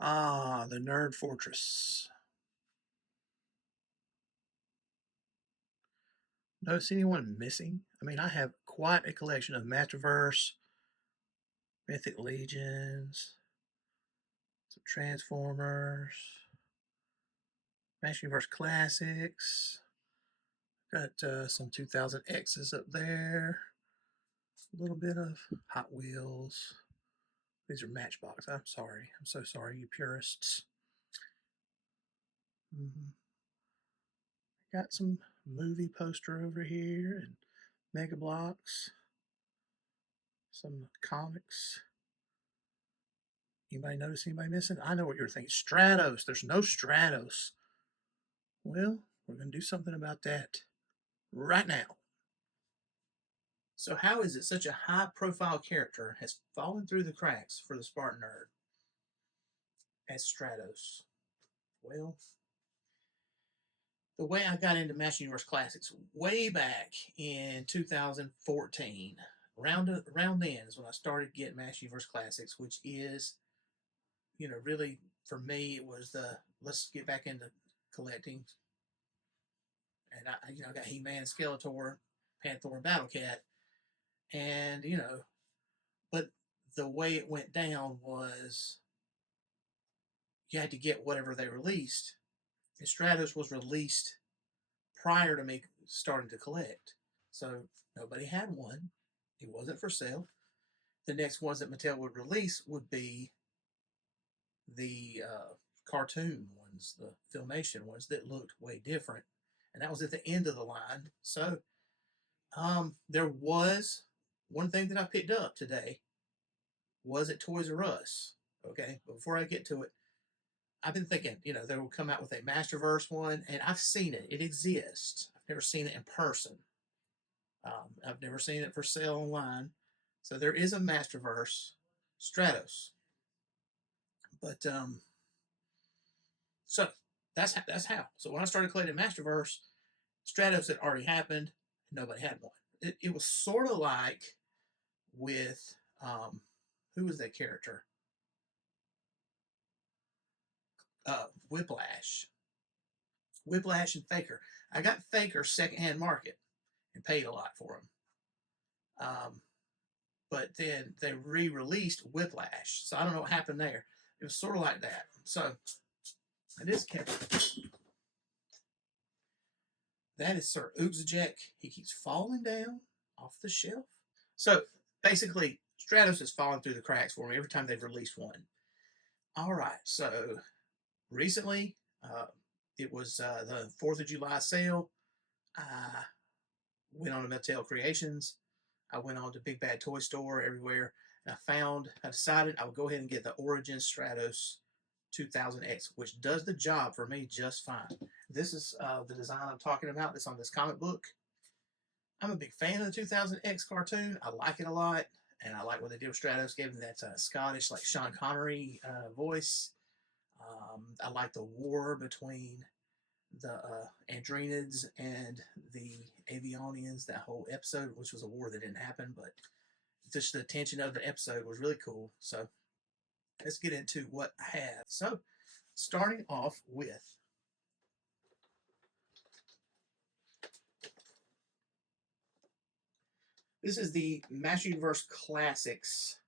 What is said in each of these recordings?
Ah, the Nerd Fortress. Notice anyone missing? I mean, I have quite a collection of Masterverse, Mythic Legions, some Transformers, Master Universe Classics. Got some 2000 X's up there. A little bit of Hot Wheels. These are Matchbox. I'm sorry. I'm so sorry, you purists. Got some movie poster over here and Mega Blocks. Some comics. Anybody notice anybody missing? I know what you're thinking. Stratos. There's no Stratos. Well, we're going to do something about that right now. So how is it such a high-profile character has fallen through the cracks for the SpartanNerd as Stratos? Well, the way I got into Master Universe Classics way back in 2014, around then is when I started getting Master Universe Classics, which is, really for me it was the let's get back into collecting. And I got He-Man, Skeletor, Panther, and Battle Cat, and but the way it went down was you had to get whatever they released. And Stratos was released prior to me starting to collect, so nobody had one. It wasn't for sale. The next ones that Mattel would release would be the cartoon ones, the filmation ones that looked way different, and that was at the end of the line. So there was one thing that I picked up today was at Toys R Us. Okay, but before I get to it, I've been thinking, they will come out with a Masterverse one, and I've seen it. It exists. I've never seen it in person. I've never seen it for sale online. So there is a Masterverse Stratos. But so that's how. So when I started collecting Masterverse, Stratos had already happened. Nobody had one. It was sort of like with who was that character? Whiplash. Whiplash and Faker. I got Faker secondhand market and paid a lot for him. But then they re-released Whiplash, so I don't know what happened there. It was sort of like that. So this character, that is Sir Oogzajek. He keeps falling down off the shelf. So basically, Stratos has fallen through the cracks for me every time they've released one. All right, so recently, it was the 4th of July sale. I went on to Mattel Creations. I went on to Big Bad Toy Store everywhere, and I decided I would go ahead and get the Origin Stratos 2000X, which does the job for me just fine. This is the design I'm talking about. That's on this comic book. I'm a big fan of the 2000X cartoon. I like it a lot, and I like what they did with Stratos, gave him that Scottish, like Sean Connery voice. I like the war between the Andrenids and the Avionians, that whole episode, which was a war that didn't happen, but just the tension of the episode was really cool. So let's get into what I have. So starting off with this is the Master Universe Classics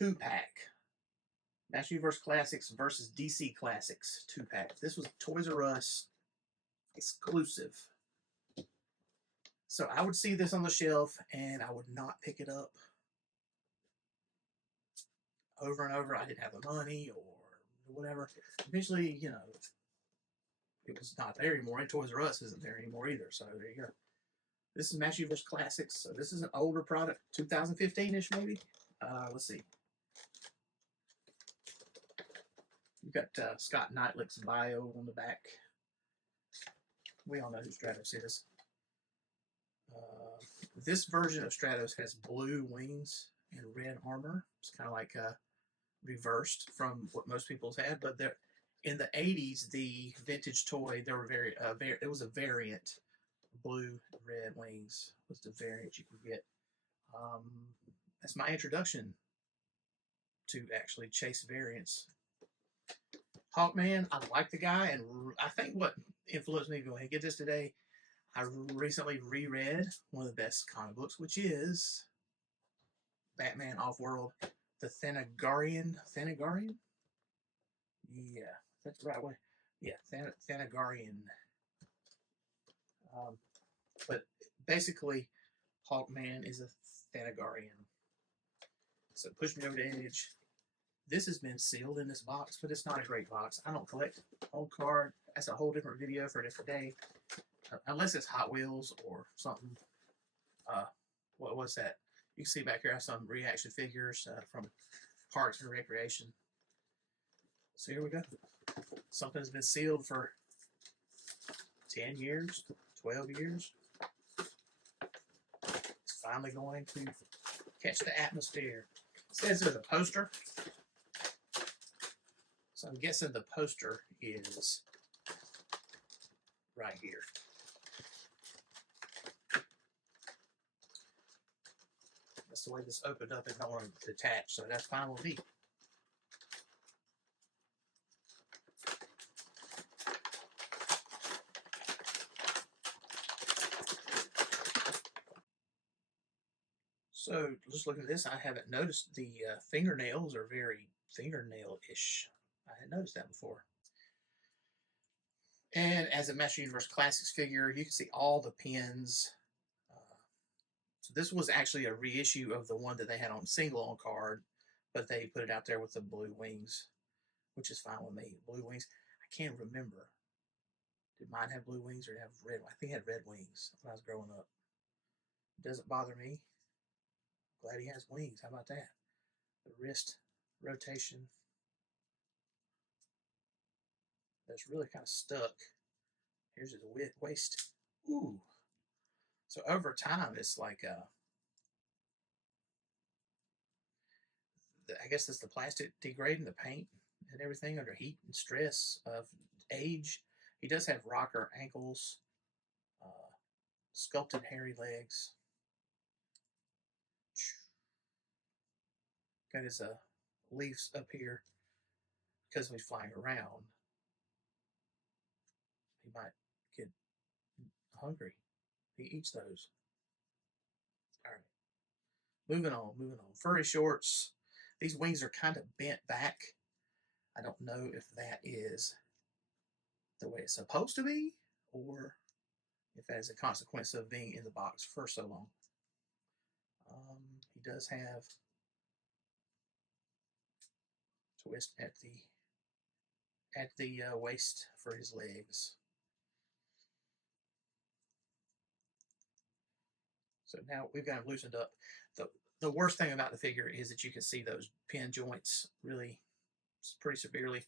2-pack. Master Universe Classics versus DC Classics 2-pack. This was Toys R Us exclusive. So I would see this on the shelf and I would not pick it up over and over. I didn't have the money or whatever. Eventually, it was not there anymore, and Toys R Us isn't there anymore either. So there you go. This is Master Universe Classics. So this is an older product, 2015-ish maybe. Let's see. You've got Scott Knightlick's bio on the back. We all know who Stratos is. This version of Stratos has blue wings and red armor. It's kind of like reversed from what most people's had, but they're in the 80s, the vintage toy, there were it was a variant. Blue, red wings was the variant you could get. That's my introduction to actually chase variants. Hawkman, I like the guy, and I think what influenced me to go ahead and get this today, I recently reread one of the best comic books, which is Batman Offworld, the Thanagarian. Thanagarian? Yeah, that's the right way. Yeah, Thanagarian. But basically, Hawkman is a Thanagarian. So push me over the edge. This has been sealed in this box, but it's not a great box. I don't collect old card. That's a whole different video for a different day. Unless it's Hot Wheels or something. What was that? You can see back here I have some reaction figures from Parks and Recreation. So here we go. Something's been sealed for 10 years, 12 years. It's finally going to catch the atmosphere. It says there's a poster. So I'm guessing the poster is right here. That's the way this opened up and don't want to detach, so that's fine with me. So just looking at this, I haven't noticed the fingernails are very fingernail-ish. I hadn't noticed that before. And as a Master Universe Classics figure, you can see all the pins. So this was actually a reissue of the one that they had on single on card, but they put it out there with the blue wings, which is fine with me. Blue wings. I can't remember. Did mine have blue wings or did it have red? I think it had red wings when I was growing up. It doesn't bother me. Glad he has wings. How about that? The wrist rotation. That's really kind of stuck. Here's his waist. Ooh. So over time, it's like I guess that's the plastic degrading, the paint and everything under heat and stress of age. He does have rocker ankles, sculpted hairy legs. Got his leaves up here because he's flying around. He might get hungry. He eats those. All right. Moving on. Furry shorts. These wings are kind of bent back. I don't know if that is the way it's supposed to be or if that is a consequence of being in the box for so long. He does have twist at the waist for his legs. So now we've got him loosened up. The worst thing about the figure is that you can see those pin joints really pretty severely.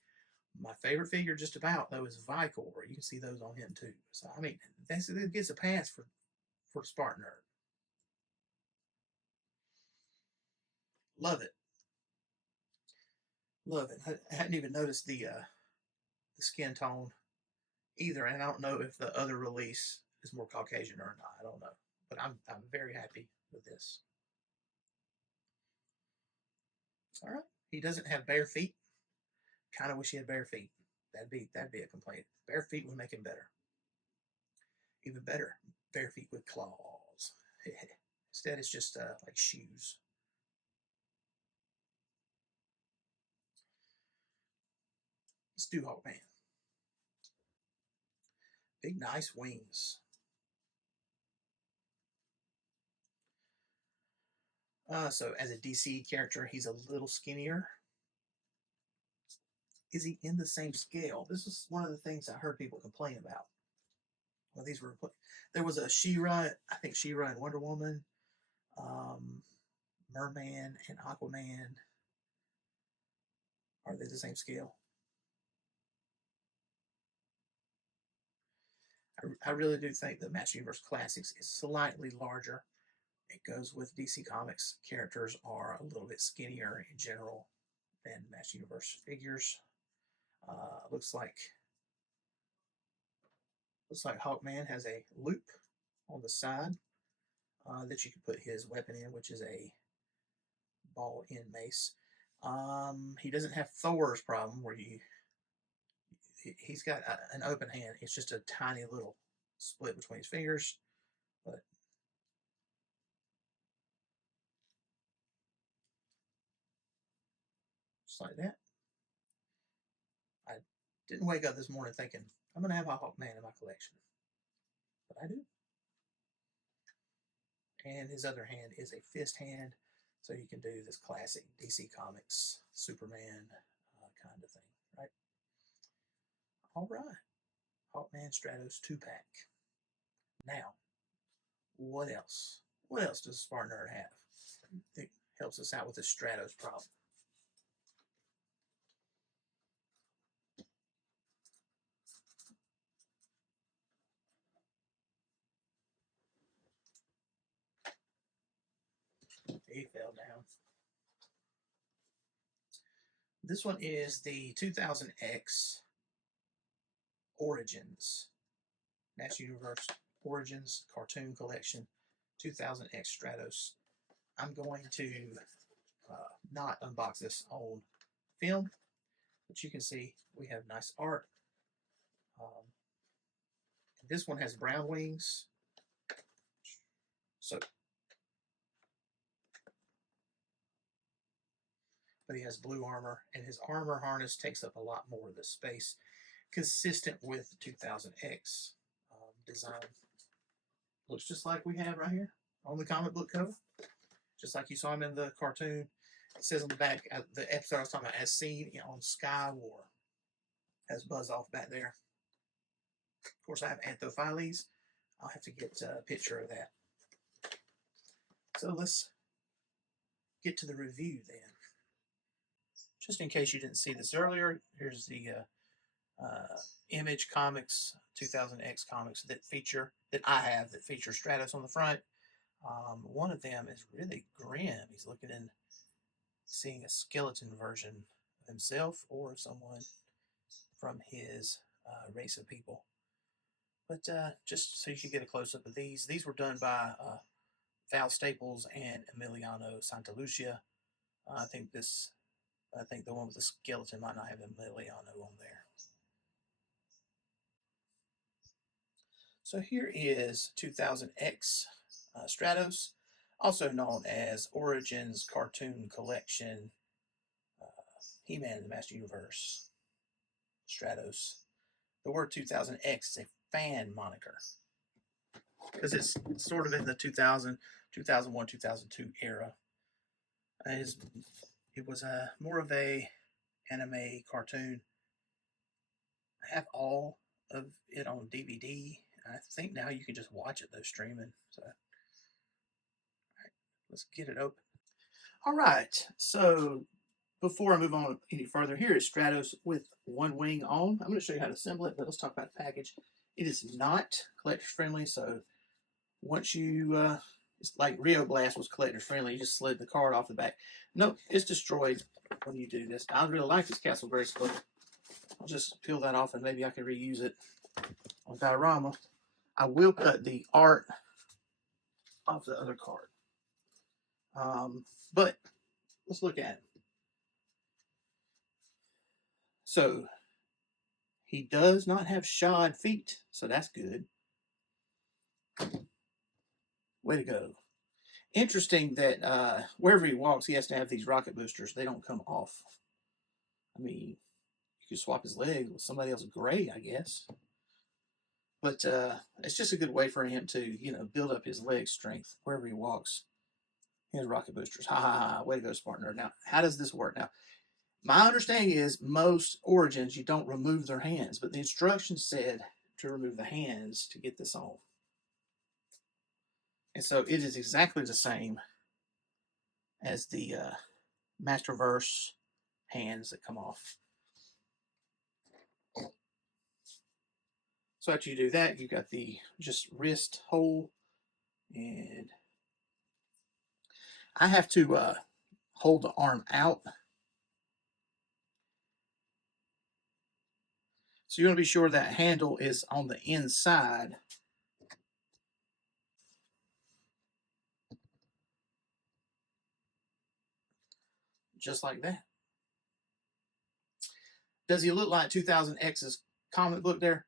My favorite figure just about, though, is Vicor. You can see those on him, too. So, I mean, it gets a pass for SpartanNerd. Love it. Love it. I hadn't even noticed the skin tone either, and I don't know if the other release is more Caucasian or not. I don't know. But I'm very happy with this. All right. He doesn't have bare feet. Kind of wish he had bare feet. That'd be a complaint. Bare feet would make him better. Even better, bare feet with claws. Instead, it's just like shoes. Let's do Hawkman. Big, nice wings. So as a DC character, he's a little skinnier. Is he in the same scale? This is one of the things I heard people complain about. Well, these were there was a She-Ra, I think She-Ra and Wonder Woman, Merman and Aquaman. Are they the same scale? I really do think that Master Universe Classics is slightly larger. It goes with DC Comics. Characters are a little bit skinnier in general than Master Universe figures. Looks like Hawkman has a loop on the side that you can put his weapon in, which is a ball-end mace. He doesn't have Thor's problem where he's got an open hand. It's just a tiny little split between his fingers, but just like that. I didn't wake up this morning thinking I'm going to have a Hawkman in my collection, but I do. And his other hand is a fist hand, so you can do this classic DC Comics Superman kind of thing, right? All right, Hawkman Stratos 2-pack. Now, what else? What else does SpartanNerd have that helps us out with the Stratos problem? He fell down. This one is the 2000X Origins, Master Universe Origins Cartoon Collection, 2000X Stratos. I'm going to not unbox this on film, but you can see we have nice art. This one has brown wings, so but he has blue armor, and his armor harness takes up a lot more of the space, consistent with the 2000X design. Looks just like we have right here on the comic book cover, just like you saw him in the cartoon. It says on the back, the episode I was talking about, as seen on Sky War, has Buzz Off back there. Of course, I have Anthophiles. I'll have to get a picture of that. So let's get to the review then. Just in case you didn't see this earlier, here's the Image Comics 2000X comics that I have that feature Stratos on the front. One of them is really grim. He's looking in, seeing a skeleton version of himself or someone from his race of people. But just so you can get a close-up of these were done by Val Staples and Emiliano Santalucia. I think the one with the skeleton might not have Emiliano on there. So here is 2000X Stratos, also known as Origins Cartoon Collection, He-Man in the Master Universe Stratos. The word 2000X is a fan moniker because it's sort of in the 2000, 2001, 2002 era. It was more of a anime cartoon. I have all of it on DVD. I think now you can just watch it though streaming. So, all right, let's get it open. All right, so before I move on any further, here is Stratos with one wing on. I'm going to show you how to assemble it, but let's talk about the package. It is not collector friendly, so once you, it's like Rio Blast was collector friendly, you just slid the card off the back. Nope, it's destroyed when you do this. I really like this Castle Grace book. I'll just peel that off and maybe I can reuse it on diorama. I will cut the art off the other card. But let's look at it. So he does not have shod feet, so that's good. Way to go. Interesting that wherever he walks, he has to have these rocket boosters. They don't come off. I mean, you could swap his leg with somebody else gray, I guess. But it's just a good way for him to, build up his leg strength wherever he walks. He has rocket boosters. Ha ha ha. Way to go, SpartanNerd. Now, how does this work? Now, my understanding is most Origins, you don't remove their hands, but the instructions said to remove the hands to get this on. And so it is exactly the same as the Masterverse hands that come off. So after you do that, you've got the just wrist hole, and I have to hold the arm out. So you want to be sure that handle is on the inside. Just like that. Does he look like 2000X's comic book there?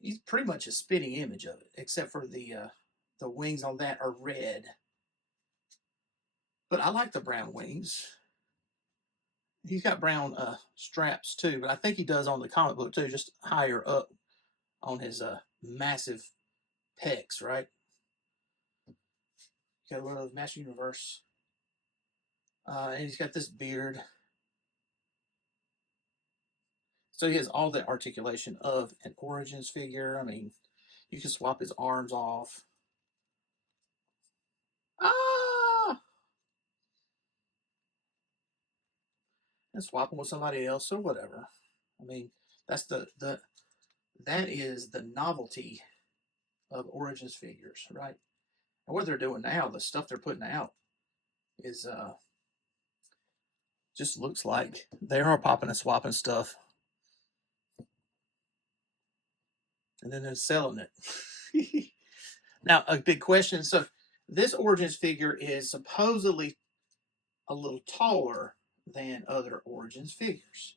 He's pretty much a spitting image of it, except for the wings on that are red. But I like the brown wings. He's got brown straps too, but I think he does on the comic book too, just higher up on his massive pecs, right? Got one of those Master Universe. And he's got this beard. So he has all the articulation of an Origins figure. I mean, you can swap his arms off. Ah! And swap them with somebody else or whatever. I mean, that's that is the novelty of Origins figures, right? And what they're doing now, the stuff they're putting out, is just looks like they are popping and swapping stuff, and then they're selling it. Now, a big question. So, this Origins figure is supposedly a little taller than other Origins figures.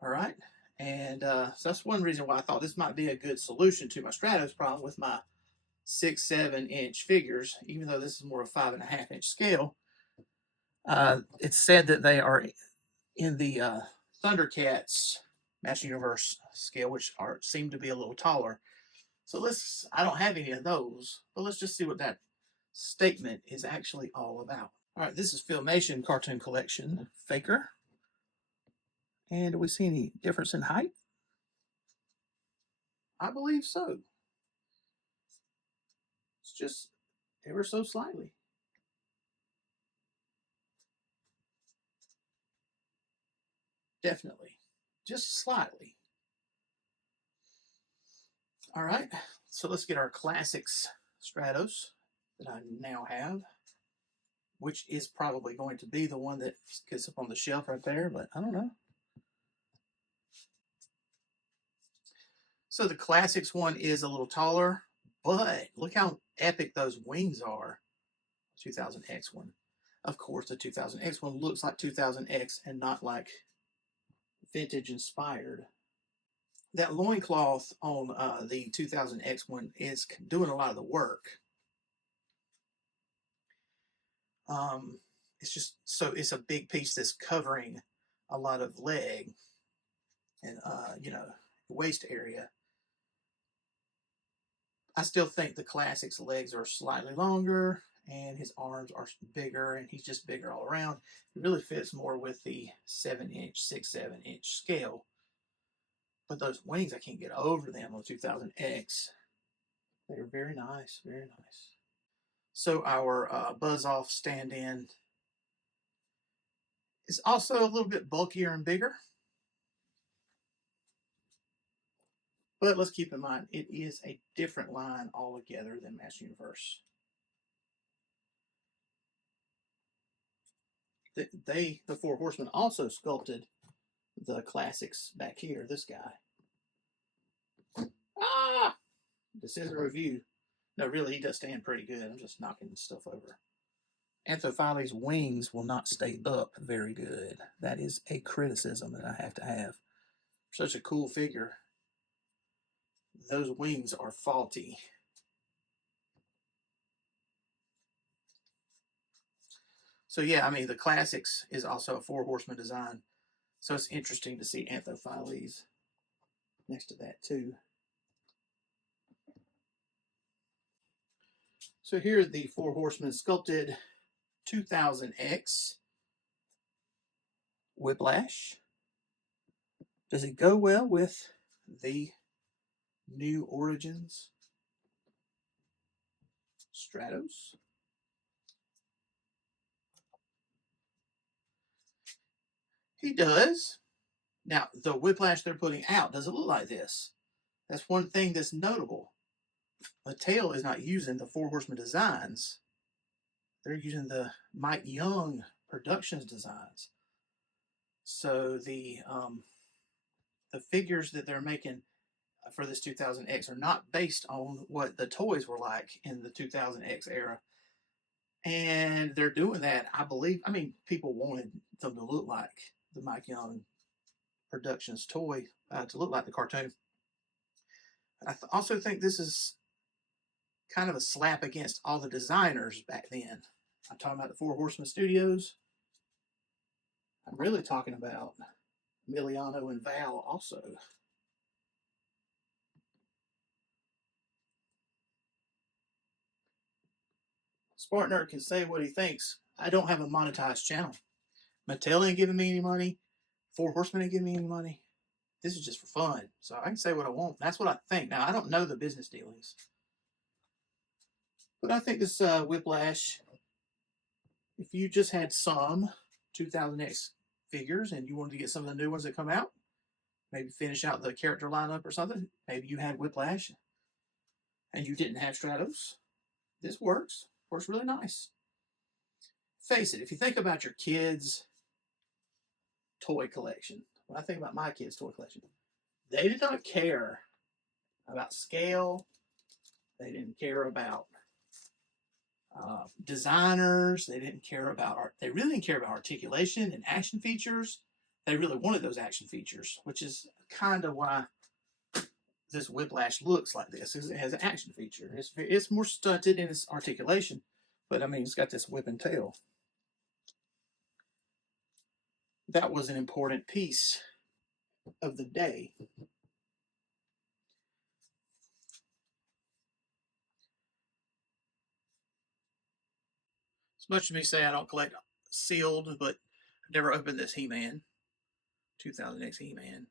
All right, and so that's one reason why I thought this might be a good solution to my Stratos problem with my 6-7 inch figures, even though this is more of a 5.5 inch scale. It's said that they are in the Thundercats Master Universe scale, which seem to be a little taller. So I don't have any of those, but let's just see what that statement is actually all about. All right, this is Filmation Cartoon Collection Faker. And do we see any difference in height? I believe so. It's just ever so slightly. Definitely. Just slightly. All right, so let's get our Classics Stratos that I now have, which is probably going to be the one that gets up on the shelf right there, but I don't know. So the Classics one is a little taller, but look how epic those wings are. 2000X one. Of course, the 2000X one looks like 2000X and not like vintage inspired. That loincloth on the 2000X one is doing a lot of the work. It's just so it's a big piece that's covering a lot of leg and waist area. I still think the Classics legs are slightly longer and his arms are bigger and he's just bigger all around. It really fits more with the 7-inch, 6-7 inch scale. But those wings, I can't get over them on 2000X. They're very nice, very nice. So our Buzz Off stand-in is also a little bit bulkier and bigger. But let's keep in mind, it is a different line altogether than Master Universe. The Four Horsemen also sculpted the Classics back here, this guy. Ah! This is a review. No, really, he does stand pretty good. I'm just knocking stuff over. Anthophyles' wings will not stay up very good. That is a criticism that I have to have. Such a cool figure. Those wings are faulty. So yeah, I mean, the Classics is also a Four Horsemen design. So it's interesting to see Anthophyles next to that too. So here are the Four Horsemen sculpted 2000X Whiplash. Does it go well with the new Origins Stratos? He does. Now, the Whiplash they're putting out doesn't look like this. That's one thing that's notable. Mattel is not using the Four Horsemen designs. They're using the Mike Young Productions designs. So the figures that they're making for this 2000X are not based on what the toys were like in the 2000X era. And they're doing that, I believe. I mean, people wanted them to look like the Mike Young Productions toy to look like the cartoon. I also think this is kind of a slap against all the designers back then. I'm talking about the Four Horsemen Studios. I'm really talking about Emiliano and Val also. SpartanNerd can say what he thinks. I don't have a monetized channel. Mattel ain't giving me any money. Four Horsemen ain't giving me any money. This is just for fun. So I can say what I want. That's what I think. Now, I don't know the business dealings. But I think this Whiplash, if you just had some 2000X figures and you wanted to get some of the new ones that come out, maybe finish out the character lineup or something, maybe you had Whiplash and you didn't have Stratos, this works. Works really nice. Face it, if you think about your kids' toy collection, when I think about my kids' toy collection, they did not care about scale. They didn't care about designers. They didn't care about art. They really didn't care about articulation and action features. They really wanted those action features, which is kind of why this Whiplash looks like this. It has an action feature. It's more stunted in its articulation, but I mean, it's got this whip and tail. That was an important piece of the day. As much as me say I don't collect sealed, but I've never opened this He-Man, 2000X He-Man.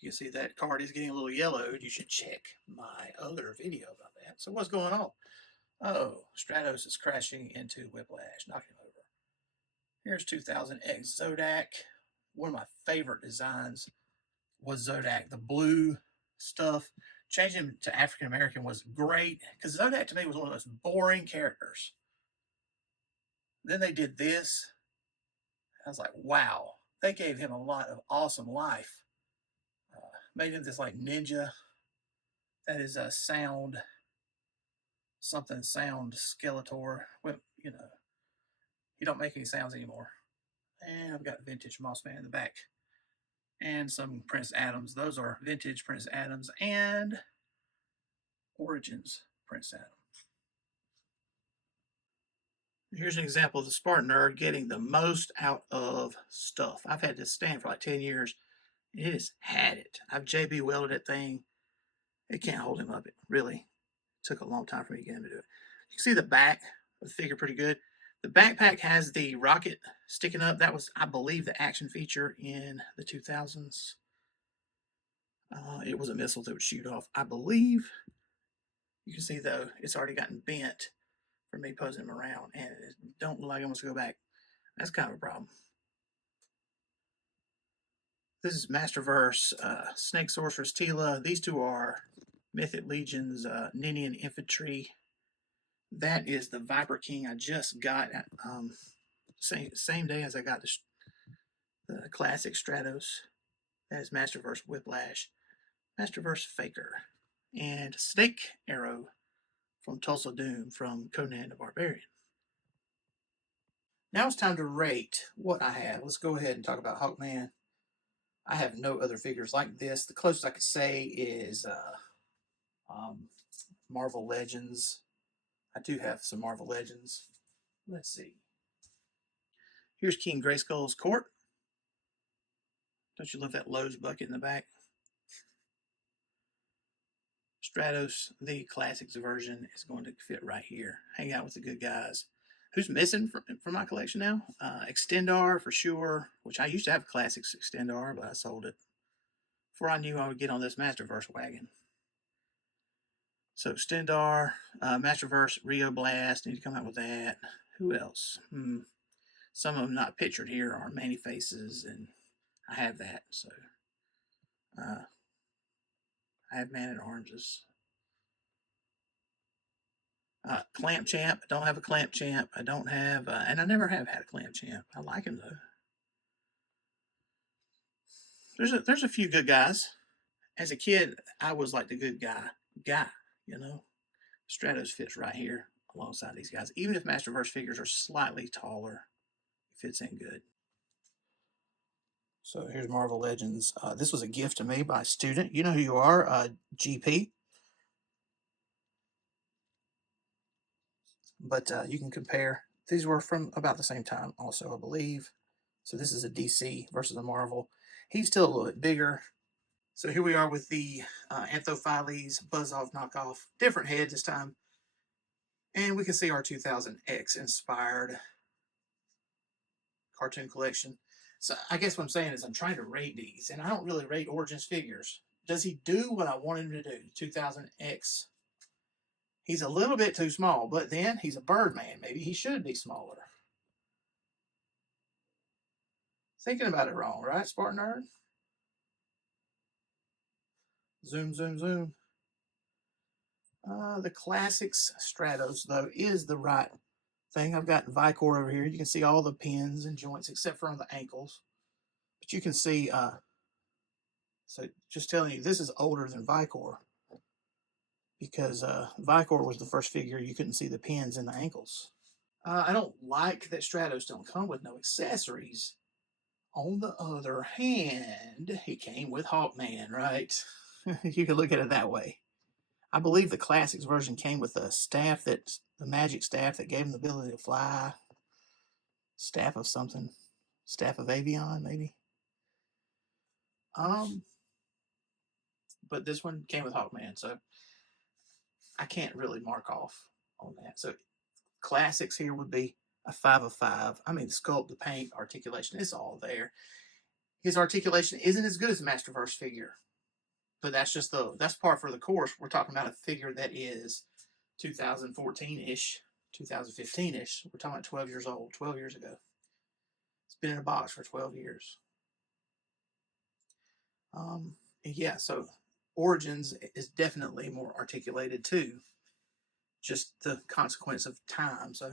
You can see that card is getting a little yellowed. You should check my other video about that. So what's going on? Oh, Stratos is crashing into Whiplash, knocking him over. Here's 2000X Zodak. One of my favorite designs was Zodak. The blue stuff. Changing him to African American was great because Zodak to me was one of the most boring characters. Then they did this. I was like, wow. They gave him a lot of awesome life. Made him this like ninja. That is a sound, something sound Skeletor. Well, you know, he don't make any sounds anymore. And I've got vintage Moss Man in the back. And some Prince Adams. Those are vintage Prince Adams and Origins Prince Adam. Here's an example of the SpartanNerd getting the most out of stuff. I've had this stand for like 10 years. And it has had it. I've JB welded that thing. It can't hold him up. It really took a long time for me to get him to do it. You can see the back of the figure pretty good. The backpack has the rocket sticking up. That was, I believe, the action feature in the 2000s. It was a missile that would shoot off. I believe. You can see, though, it's already gotten bent from me posing him around. And it don't look like it wants to go back. That's kind of a problem. This is Masterverse, Snake Sorceress Tila. These two are Mythic Legion's Ninian Infantry. That is the Viper King I just got at, same day as I got the classic Stratos. That is Masterverse Whiplash, Masterverse Faker, and Snake Arrow from Tulsa Doom from Conan the Barbarian. Now it's time to rate what I have. Let's go ahead and talk about Hawkman. I have no other figures like this. The closest I could say is Marvel Legends. I do have some Marvel Legends. Let's see. Here's King Grayskull's court. Don't you love that Lowe's bucket in the back? Stratos, the classics version, is going to fit right here. Hang out with the good guys. Who's missing from my collection now? Extendar for sure, which I used to have classics Extendar, but I sold it before I knew I would get on this Masterverse wagon. So Extendar, Masterverse, Rio Blast, need to come out with that. Who else? Some of them not pictured here are Many Faces, and I have that. So I have Man at Arms. Clamp Champ. I don't have a Clamp Champ. I don't have, and I never have had a Clamp Champ. I like him though. There's a few good guys. As a kid, I was like the good guy, you know. Stratos fits right here alongside these guys. Even if Masterverse figures are slightly taller, it fits in good. So here's Marvel Legends. This was a gift to me by a student. You know who you are, GP. But you can compare. These were from about the same time also, I believe. So this is a DC versus a Marvel. He's still a little bit bigger. So here we are with the Anthophiles Buzz-Off knockoff. Different head this time. And we can see our 2000X inspired cartoon collection. So I guess what I'm saying is I'm trying to rate these, and I don't really rate Origins figures. Does he do what I want him to do? 2000X. He's a little bit too small, but then he's a Birdman. Maybe he should be smaller. Thinking about it wrong, right, SpartanNerd? Zoom, zoom, zoom. The Classics Stratos, though, is the right thing. I've got Vicor over here. You can see all the pins and joints except for on the ankles. But you can see, so just telling you, this is older than Vicor because Vicor was the first figure you couldn't see the pins in the ankles. I don't like that Stratos don't come with no accessories. On the other hand, he came with Hawkman, right? You can look at it that way. I believe the Classics version came with a staff the magic staff that gave him the ability to fly. Staff of something. Staff of Avion, maybe. But this one came with Hawkman, so I can't really mark off on that. So Classics here would be a 5 of 5. I mean, the sculpt, the paint, articulation, it's all there. His articulation isn't as good as the Masterverse figure, but that's par for the course. We're talking about a figure that is 2014-ish, 2015-ish. We're talking about 12 years old, 12 years ago. It's been in a box for 12 years. Yeah, so Origins is definitely more articulated too. Just the consequence of time. So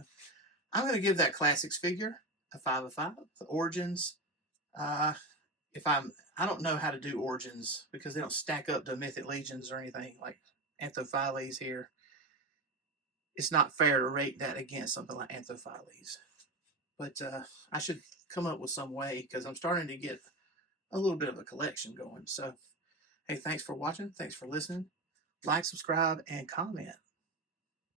I'm going to give that Classics figure a 5 of 5. The Origins, I don't know how to do Origins because they don't stack up to Mythic Legions or anything like Anthophiles here. It's not fair to rate that against something like Anthophiles. But I should come up with some way because I'm starting to get a little bit of a collection going. So, hey, thanks for watching. Thanks for listening. Like, subscribe, and comment.